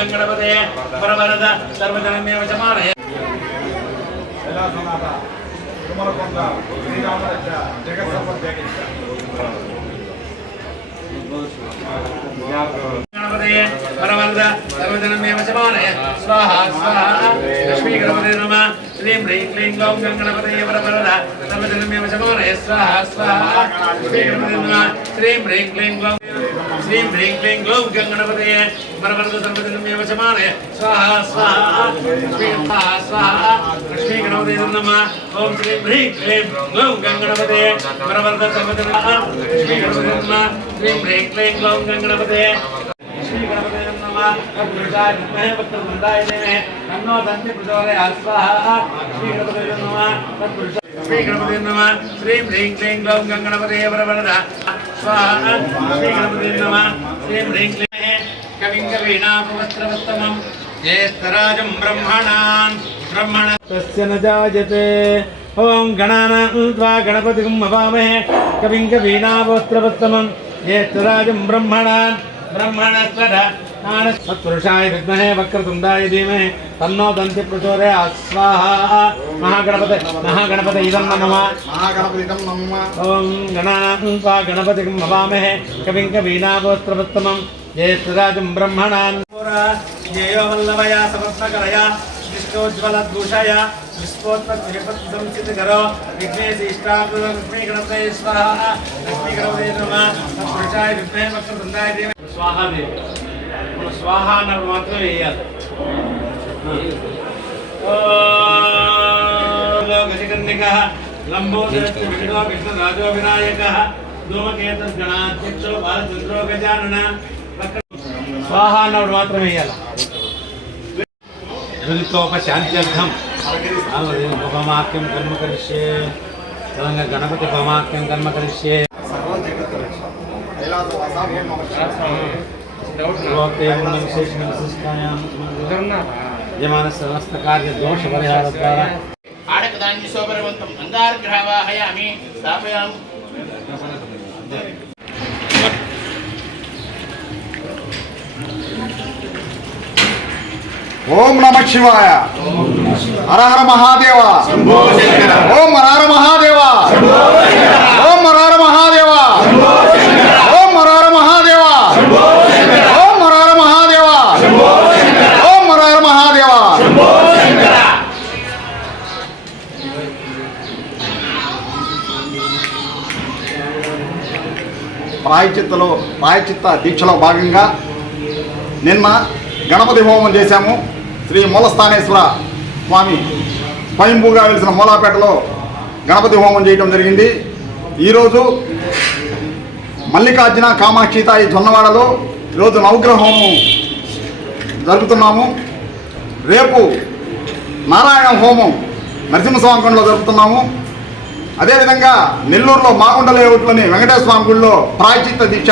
గ్లౌం గంగణపతే పరవరద సర్వజనమేవ చమానయ ఎలా సమాత తుమ్మలకొండ శ్రీరామరక్ష జగత్ సంపత్ గణపతే పరవరద సర్వజనమేవ చమానయ స్వాహ స్వాహ లక్ష్మీ గణపతే నమ శ్రీం హ్రీం క్లీం గ్లౌం గంగణపతే పరవరద సర్వజనమేవ చమానయ స్వాహ స్వాహ లక్ష్మీ గణపతే నమ శ్రీం హ్రీం క్లీం గ్లౌం శ్రీం హ్రీం క్లీం గ్లౌం గంగణపతయ మరవరద సంపదనమేవ చమానయ స్వాహా స్వాహా స్వాహా స్వాహా లక్ష్మీ గణపతయ నమ ఓం శ్రీం హ్రీం క్లీం గ్లౌం గంగణపతయ మరవరద సంపదన లక్ష్మీ గణపతయ నమ శ్రీం హ్రీం క్లీం గ్లౌం గంగణపతయ లక్ష్మీ గణపతయ నమ అద్భుతాయ విద్మహే భక్తవృందాయ దేవే తన్నో దంతి ప్రచోదయ స్వాహా లక్ష్మీ గణపతయ నమ తత్పురుష శ్రీ గణపతి నమ శ్రీం హ్రీం క్లీం గ్లౌం గంగణపతయ వరవరద स्वाहा श्री गणपते नमः श्रीं ह्रीं क्लीं कविं कवीनापवस्त्रवत्तमं ज्येष्ठराजं ब्रह्मणान् ब्रह्मण तस्य न जायते ॐ गणानां त्वा गणपतिं हवामहे कविं कवीनापवस्त्रवत्तमं ज्येष्ठराजं ब्रह्मणान् ब्रह्मणस्वध सत्पुरुषाय विद्महे वक्रतुण्डाय धीमहि तन्नो दन्ति प्रचोरे स्वाहा। महागणपते महागणपते इदं नमः। महागणपतिदं नमः। गणपतिं भवामहे कविं कवीनाभोस्त्रवत्तमं ज्येष्ठराजं ब्रह्मणान्। वल्लभया स्वाहा। మనం మాత్రం అన్నప్పుడు మాత్రమే వేయాలి. గజకన్నిక లంబోదరస్య విష్ణు విష్ణురాజో వినాయక ధూమకేతద్గణాధ్యక్షో బాలచంద్రో గజానన స్వాహ అన్నప్పుడు వేయాలి. దురితోపశాంత్యర్థం ఉపమాక్యం కర్మ కరిష్యే. తెలంగాణ గణపతి ఉపమాక్యం కర్మ కరిష్యే. సర్వ జగత్ కైలాసవాస శివాయ. యమాన సమస్త కార్య దోష పరిహార ద్వారా. ఆడకదాన్ని శోభరవంతం అంగారగ్రహవాహయామి. స్థాపయామి. ఓం నమ శివాయ. హర హర మహాదేవ. ఓం హర హర మహాదేవ ఓం హర హర మహాదేవ ఓం హర హర మహాదేవ ఓం హర హర మహాదేవ ఓం హర హర మహాదేవ ప్రాయచిత్తలో ప్రాయచిత్త దీక్షలో భాగంగా నిన్న గణపతి హోమం చేశాము. శ్రీ మూలస్థానేశ్వర స్వామి స్వయంభూగా వెలిసిన మూలాపేటలో గణపతి హోమం చేయడం జరిగింది. ఈరోజు మల్లికార్జున కామాక్షితాయి జొన్నవాడలో ఈరోజు నవగ్రహ హోమం జరుపుతున్నాము రేపు నారాయణ హోమం నరసింహస్వామి జరుపుతున్నాము. అదేవిధంగా నెల్లూరులో మాగుండ లేఅవుట్లోని వెంకటేశ్వర స్వామి గుడిలో ప్రాయచిత్త దీక్ష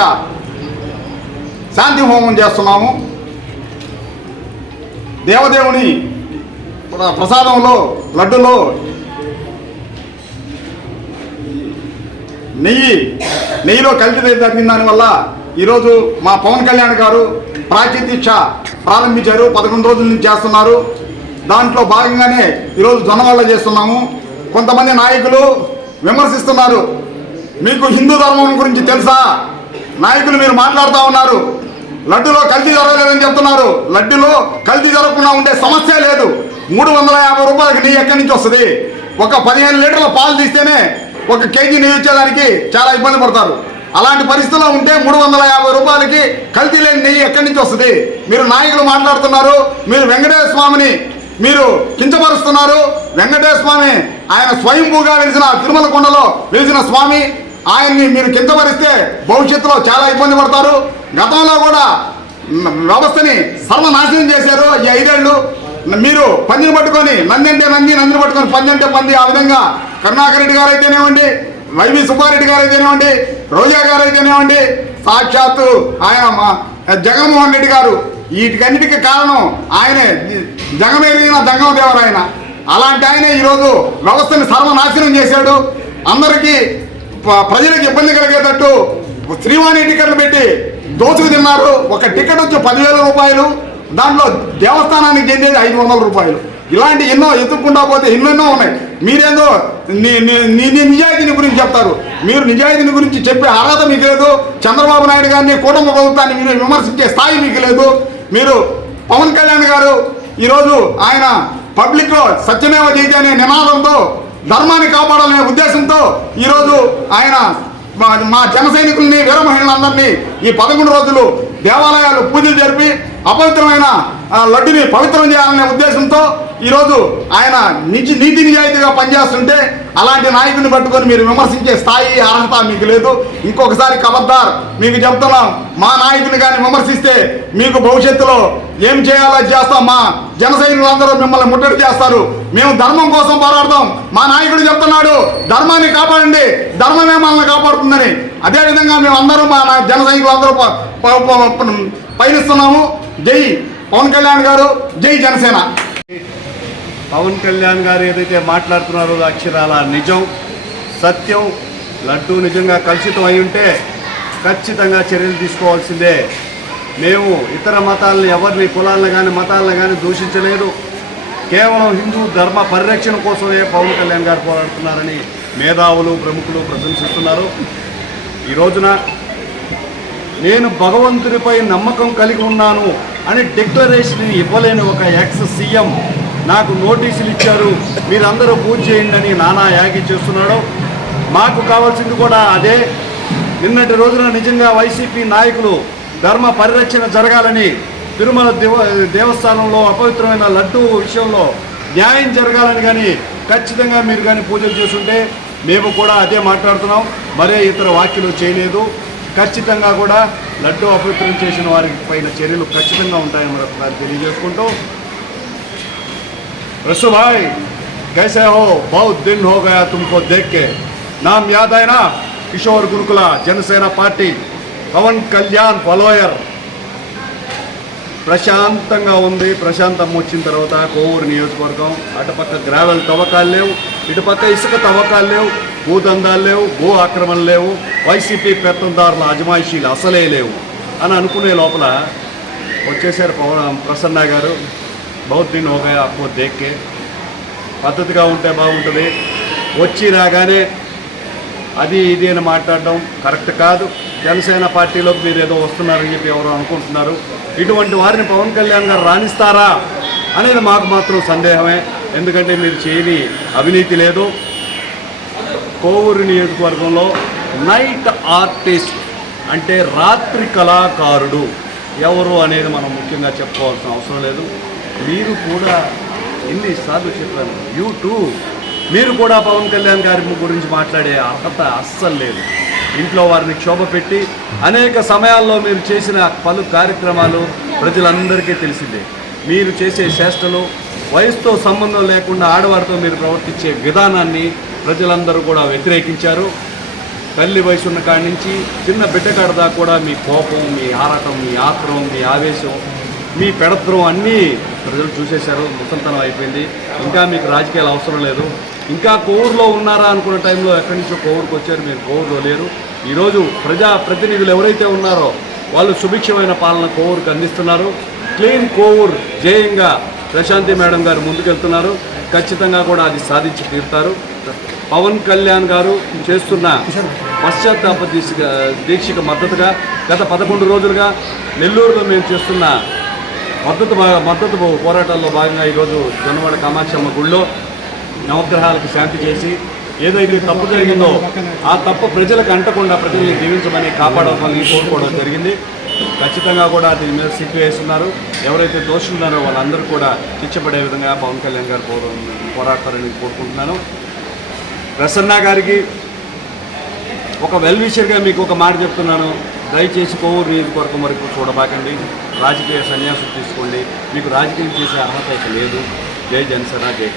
శాంతి హోమం చేస్తున్నాము. దేవదేవుని ప్రసాదంలో లడ్డులో నెయ్యి నెయ్యిలో కలిసి జరిగిన దానివల్ల ఈరోజు మా పవన్ కళ్యాణ్ గారు ప్రాచీన దీక్ష ప్రారంభించారు. పదకొండు రోజుల నుంచి చేస్తున్నారు. దాంట్లో భాగంగానే ఈరోజు జనవాళ్ళ చేస్తున్నాము. కొంతమంది నాయకులు విమర్శిస్తున్నారు. మీకు హిందూ ధర్మం గురించి తెలుసా? నాయకులు మీరు మాట్లాడుతూ ఉన్నారు. లడ్డులో కల్తీ జరగలేదని చెప్తున్నారు. లడ్డులో కల్తీ జరగకుండా ఉండే సమస్య లేదు. మూడు వందల యాభై రూపాయలకి నెయ్యి ఎక్కడి నుంచి వస్తుంది? ఒక పదిహేను లీటర్ల పాలు తీస్తేనే ఒక కేజీ నెయ్యి వచ్చేదానికి చాలా ఇబ్బంది పడతారు. అలాంటి పరిస్థితుల్లో ఉంటే మూడు వందల యాభై రూపాయలకి కల్తీ లేని నెయ్యి ఎక్కడి నుంచి వస్తుంది? మీరు నాయకులు మాట్లాడుతున్నారు. మీరు వెంకటేశ్వర స్వామిని మీరు కించపరుస్తున్నారు వెంకటేశ్వర స్వామి. ఆయన స్వయంభూగా వెలిసిన తిరుమల కొండలో వెలిసిన స్వామి. ఆయన్ని మీరు కించపరిస్తే భవిష్యత్తులో చాలా ఇబ్బంది పడతారు. గతంలో కూడా వ్యవస్థని సర్వనాశనం చేశారు ఈ ఐదేళ్ళు మీరు పందిని పట్టుకొని నందంటే నంది నందిని పట్టుకొని పంది అంటే పంది ఆ విధంగా కరుణాకర్ రెడ్డి గారు అయితేనేవ్వండి వైవి సుబ్బారెడ్డి గారు అయితేనేవ్వండి రోజా గారు అయితేనేవ్వండి సాక్షాత్తు ఆయన జగన్మోహన్ రెడ్డి గారు వీటికన్నిటికీ కారణం ఆయనే. జగమెరిగిన దంగమదేవరు ఆయన అలాంటి ఆయనే ఈరోజు వ్యవస్థని సర్వనాశనం చేశాడు. అందరికీ ప- ప్రజలకు ఇబ్బంది కలిగేటట్టు శ్రీవాణి టికెట్లు పెట్టి దోచుకు తిన్నారు. ఒక టికెట్ వచ్చి పదివేల రూపాయలు. దాంట్లో దేవస్థానానికి చెందేది ఐదు వందల రూపాయలు. ఇలాంటి ఎన్నో ఎత్తుక్కుండా పోతే ఎన్నెన్నో ఉన్నాయి. మీరేందో నీ నీ- నీ నీ నిజాయితీని గురించి చెప్తారు. మీరు నిజాయితీని గురించి చెప్పే అర్హత మీకు లేదు. చంద్రబాబు నాయుడు గారిని కుటుంబ ప్రభుత్వాన్ని మీరు విమర్శించే స్థాయి మీకు లేదు. మీరు పవన్ కళ్యాణ్ గారు ఈరోజు ఆయన పబ్లిక్లో సత్యమేవ జయతే అనే నినాదంతో ధర్మాన్ని కాపాడాలనే ఉద్దేశంతో ఈరోజు ఆయన మా మా జన సైనికుల్ని వీరమహిళలందరినీ ఈ పదకొండు రోజులు దేవాలయాలు పూజలు జరిపి అపవిత్రమైన లడ్డుని పవిత్రం చేయాలనే ఉద్దేశంతో ఈరోజు ఆయన నిజ నీతి నిజాయితీగా పనిచేస్తుంటే అలాంటి నాయకుడిని పట్టుకొని మీరు విమర్శించే స్థాయి అర్హత మీకు లేదు. ఇంకొకసారి కబద్దార్ మీకు చెప్తున్నాం మా నాయకుని కానీ విమర్శిస్తే మీకు భవిష్యత్తులో ఏం చేయాలో చేస్తాం. మా జన సైనికులందరూ మిమ్మల్ని ముట్టడి చేస్తారు. మేము ధర్మం కోసం పోరాడతాం. మా నాయకుడు చెప్తున్నాడు ధర్మాన్ని కాపాడండి ధర్మమే మనల్ని కాపాడుతుందని. అదేవిధంగా మేము అందరూ మా నా- జన సైనికులందరూ పయనిస్తున్నాము. జై పవన్ కళ్యాణ్ గారు జై జనసేన. పవన్ కళ్యాణ్ గారు ఏదైతే మాట్లాడుతున్నారో అక్షరాల నిజం సత్యం లడ్డు నిజంగా కలుషితం అయి ఉంటే ఖచ్చితంగా చర్యలు తీసుకోవాల్సిందే. మేము ఇతర మతాలను ఎవరిని కులాలను కానీ మతాలను కానీ దూషించలేదు. కేవలం హిందూ ధర్మ పరిరక్షణ కోసమే పవన్ కళ్యాణ్ గారు పోరాడుతున్నారని మేధావులు ప్రముఖులు ప్రశంసిస్తున్నారు. ఈ రోజున నేను భగవంతుడిపై నమ్మకం కలిగి ఉన్నాను అని డిక్లరేషన్ ఇవ్వలేని ఒక ఎక్స్ సీఎం నాకు నోటీసులు ఇచ్చారు. మీరందరూ పూజ చేయండి అని నానా యాగి చేస్తున్నాడు. మాకు కావాల్సింది కూడా అదే. నిన్నటి రోజున నిజంగా వైసీపీ నాయకులు ధర్మ పరిరక్షణ జరగాలని తిరుమల దేవ దేవస్థానంలో అపవిత్రమైన లడ్డు విషయంలో న్యాయం జరగాలని కానీ ఖచ్చితంగా మీరు కానీ పూజలు చేస్తుంటే మేము కూడా అదే మాట్లాడుతున్నాం. మరే ఇతర వ్యాఖ్యలు చేయలేదు. ఖచ్చితంగా కూడా లడ్డు అపవిత్రం చేసిన వారి పైన చర్యలు ఖచ్చితంగా ఉంటాయని మరొకసారి తెలియజేసుకుంటూ रसू भाई कैसे हो बहुत दिन हो गया तुमको देख के नाम याद है ना किशोर गुरुकुला जनसेना पार्टी పవన్ కళ్యాణ్ ఫాలోయర్ ప్రశాంతంగా ఉంది ప్రశాంతం వచ్చిన తర్వాత కోవూరు నియోజకవర్గం అటుపక్క గ్రావెల్ తవ్వకాలు లేవు ఇటుపక్క ఇసుక తవ్వకాలు లేవు భూదందాలు లేవు భూ ఆక్రమణ లేవు వైసీపీ పెత్తందారుల అజమాయిషీలు అసలే లేవు అని అనుకునే లోపల వచ్చేసారు పవన్ ప్రసన్న గారు. బహుత్ దిన్ హోగా అప్పు దేక్కే. పద్ధతిగా ఉంటే బాగుంటుంది. వచ్చి రాగానే అది ఇది అని మాట్లాడడం కరెక్ట్ కాదు. జనసేన పార్టీలోకి మీరు ఏదో వస్తున్నారని చెప్పి ఎవరో అనుకుంటున్నారు. ఇటువంటి వారిని పవన్ కళ్యాణ్ గారు రాణిస్తారా అనేది మాకు మాత్రం సందేహమే. ఎందుకంటే మీరు చేయని అవినీతి లేదు. కోవూరు నియోజకవర్గంలో నైట్ ఆర్టిస్ట్ అంటే రాత్రి కళాకారుడు ఎవరు అనేది మనం ముఖ్యంగా చెప్పుకోవాల్సిన అవసరం లేదు. మీరు కూడా ఎన్నిసార్లు చెప్పాను టూ మీరు కూడా పవన్ కళ్యాణ్ గారి గురించి మాట్లాడే అర్హత అస్సలు లేదు. ఇంట్లో వారిని క్షోభ పెట్టి అనేక సమయాల్లో మీరు చేసిన పలు కార్యక్రమాలు ప్రజలందరికీ తెలిసిందే. మీరు చేసే చేష్టలు వయసుతో సంబంధం లేకుండా ఆడవారితో మీరు ప్రవర్తించే విధానాన్ని ప్రజలందరూ కూడా వ్యతిరేకించారు. తల్లి వయసున్న కాడి నుంచి చిన్న బిడ్డ దాకా కూడా మీ కోపం మీ ఆరాటం మీ ఆక్రమం మీ ఆవేశం మీ పెడత్రం అన్నీ ప్రజలు చూసేశారు. ముసంతనం అయిపోయింది. ఇంకా మీకు రాజకీయాలు అవసరం లేదు. ఇంకా కోవూరులో ఉన్నారా అనుకున్న టైంలో ఎక్కడి నుంచో కోవూరుకు వచ్చారు. మీరు కోవూరులో లేరు. ఈరోజు ప్రజా ప్రతినిధులు ఎవరైతే ఉన్నారో వాళ్ళు సుభిక్షమైన పాలన కోవూరుకు అందిస్తున్నారు. క్లీన్ కోవూర్ జయంగా ప్రశాంతి మేడం గారు ముందుకెళ్తున్నారు. ఖచ్చితంగా కూడా అది సాధించి తీరుతారు. పవన్ కళ్యాణ్ గారు చేస్తున్న పశ్చాత్తాప దీక్ష దీక్షకు మద్దతుగా గత పదకొండు రోజులుగా నెల్లూరులో మేము చేస్తున్న మద్దతు మద్దతు పోరాటాల్లో భాగంగా ఈరోజు జొన్నవాడ కామాక్షమ్మ గుళ్ళో నవగ్రహాలకు శాంతి చేసి ఏదైతే తప్పు జరిగిందో ఆ తప్పు ప్రజలకు అంటకుండా ప్రజల్ని దీవించమని కాపాడాలని కోరుకోవడం జరిగింది. ఖచ్చితంగా కూడా దీని మీద సిట్టు వేస్తున్నారు. ఎవరైతే దోషులు ఉన్నారో వాళ్ళందరూ కూడా శిక్షపడే విధంగా పవన్ కళ్యాణ్ గారు పోరా- పోరాడతారని కోరుకుంటున్నాను. ప్రసన్న గారికి ఒక వెల్ విషర్గా మీకు ఒక మాట చెప్తున్నాను. దయచేసి కోవూరు నియోజకవర్గం వరకు చూడబాకండి. రాజకీయ సన్యాసం తీసుకోండి. మీకు రాజకీయం చేసే అర్హత అయితే లేదు. జై జనసేన జై